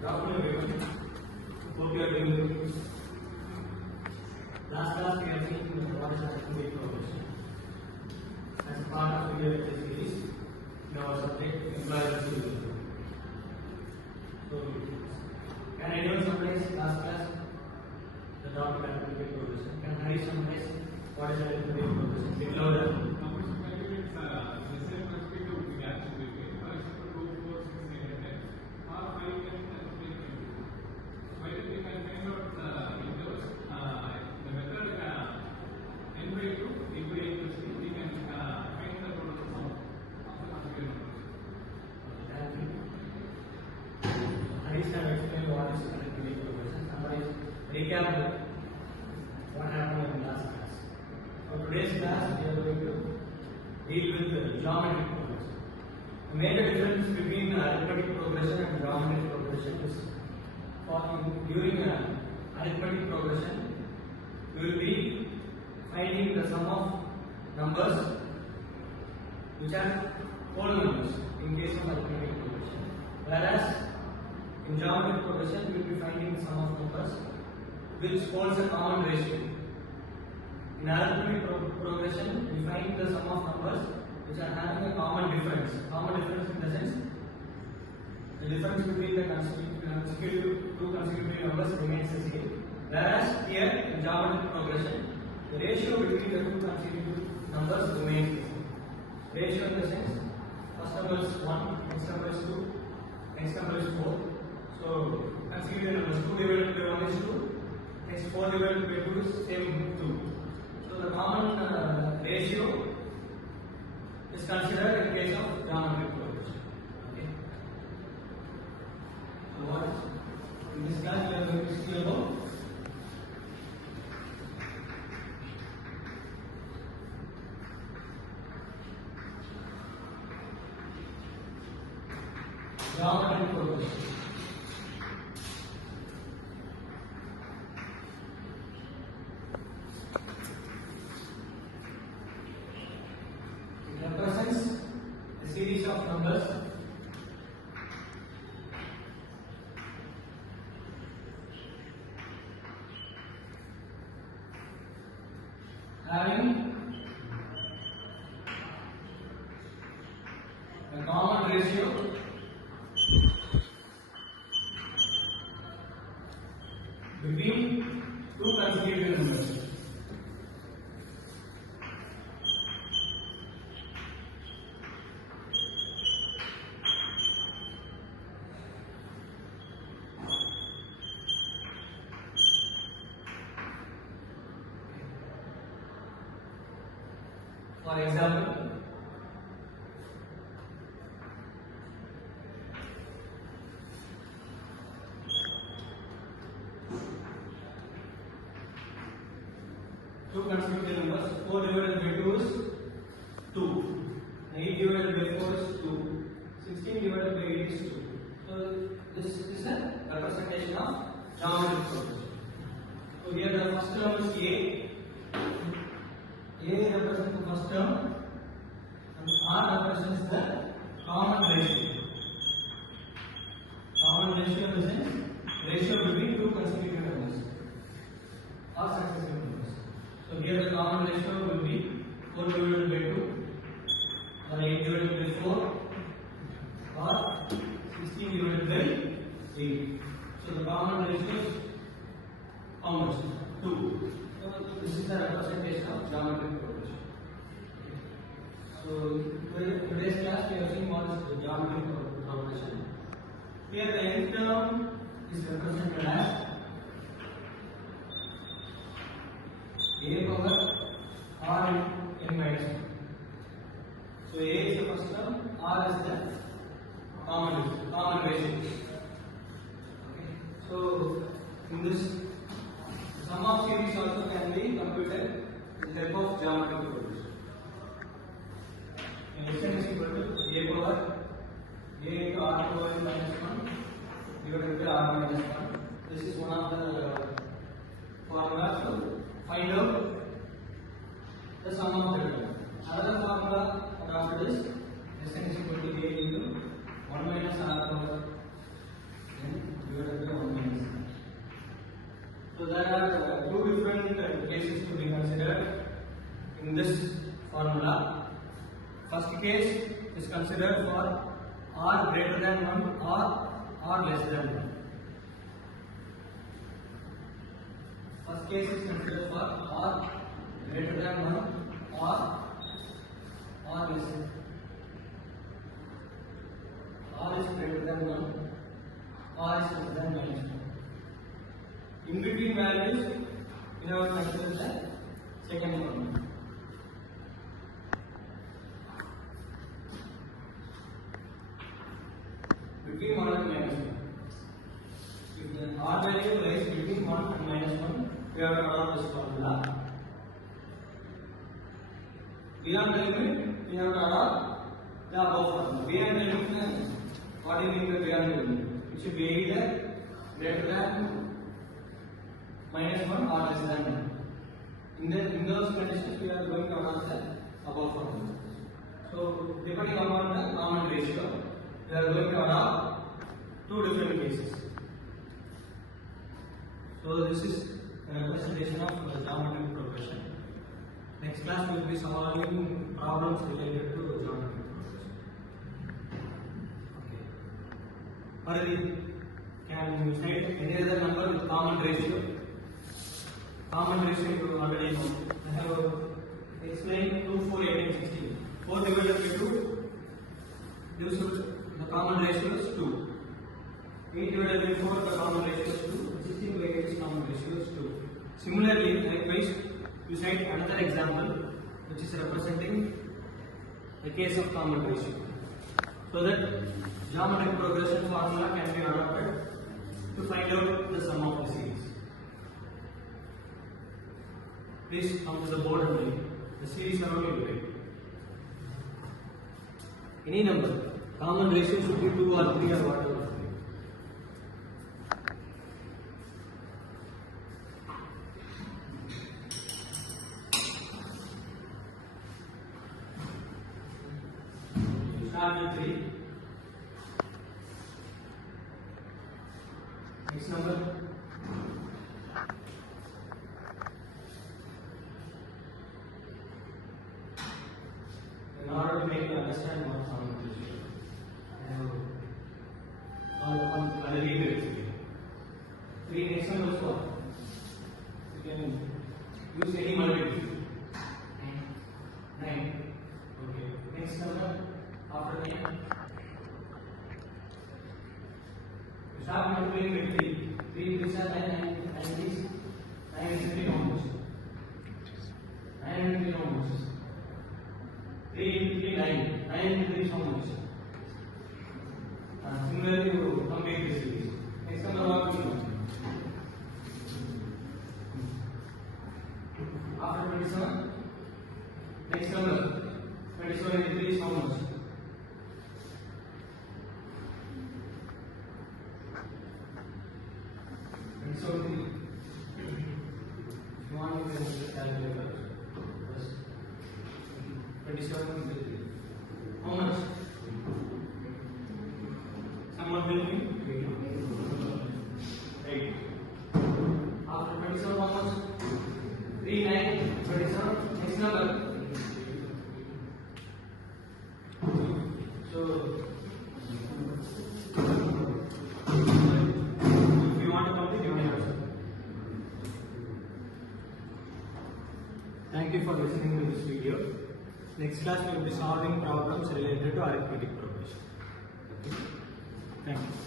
Good afternoon, everyone. Hope you are doing good. Last class we have seen what is arithmetic progression. As a part of the lecture series, in our subject employability. So, can anyone summarize last class the topic arithmetic progression? Can Hari summarize what is arithmetic progression? Bit louder. Recap what happened in last class. For today's class, we are going to deal with the geometric progression. The major difference between arithmetic progression and geometric progression is during arithmetic progression, we will be finding the sum of numbers which are whole numbers in case of arithmetic progression. Whereas in geometric progression, we will be finding the sum of numbers which holds a common ratio. In arithmetic progression, we find the sum of numbers which are having a common difference. Common difference in the sense, the difference between the two consecutive numbers remains the same. Whereas here, in geometric progression, the ratio between the two consecutive numbers remains the same. Ratio in the sense, first number is 1, next number is 2, next number is 4. So, consecutive numbers 2 divided by 1 is 2. Next 4 divided by 2 is same 2. So the common ratio is considered in case of geometric progression. Okay. So what in this class we are going to see about geometric progression. Represents a series of numbers having a common ratio between two consecutive numbers. For example, two consecutive numbers, 4 divided by 2 is 2, 8 divided by 4 is 2, 16 divided by 8 is 2. So this is a representation of geometric progression. So here the first term is A. A represents the first term and R represents the common ratio. Common ratio in the sense ratio between two consecutive numbers or successive numbers. So here the common ratio will be 4 divided by 2 or 8 divided by 4 or 16 divided by 8. So the common ratio is how much? 2. So this is the representation of geometric progression. So today's class we have seen what is the geometric progression. Here the nth term is represented as a power r in n minus 1. So a is the first term, r is the common ratio. Okay. So in this sum of series also can be computed with the help of geometric progression. Sn is equal to a power a into r power n minus 1 divided by r minus 1. This is one of the formulas to find out the sum of the term. Another formula of it is Sn is equal to a into 1 minus r power n greater than 1 or less than 1. First case is considered for or greater than 1 or less than. Or is greater than 1 or is less than minus 1. In between values, we have considered the second one. Between 1 and minus 1. If the R value lies between 1 and minus 1, we have to adopt this formula. Beyond the limit, we have to adopt the above formula. Beyond the limit, what do you mean by beyond the limit? It should be either greater than minus 1 or less than 1. In those conditions, we are going to adopt the above formula. So, depending upon the common ratio, we are going to adopt two different cases. So, this is a representation of the geometric progression. Next class we will be solving problems related to geometric progression. Okay. Further, can you cite any other number with common ratio? Common ratio you already know. I have explained 2, 4, 8 and 16. 4 divided by 2 gives the common ratio is 2. 8 divided by 4 the common ratio is 2. 16 by 8 is common ratio is 2. Similarly, likewise, you cite another example which is representing a case of common ratio. So that geometric progression formula can be adopted to find out the sum of the series. Please come to the board and write. The series are only write. Any number, common ratio should be 2 or 3 or whatever. Start with 3. Next number. In order to make you understand what common ratio is, I will read it. 3 next number is what? You can use any multiple. 9. Okay. Next number after 9. You start multiplying with 3. 3 3 are 9 and these 9 is 3 numbers. 9 and 3 numbers. 3 into 3 9. 9 into 3 is how much? Similarly, you complete this series. Next number what will you know? After 27, next number 27 into 3 is how much? So, if you want to use the calculator, 27 into 3. How much? Someone tell me? 8. After 27, how much? 3, 9, 27. Next number. So, if you want to complete, you may have. Thank you for listening to this video. Next class we will be solving problems related to arithmetic progression. Okay. Thank you.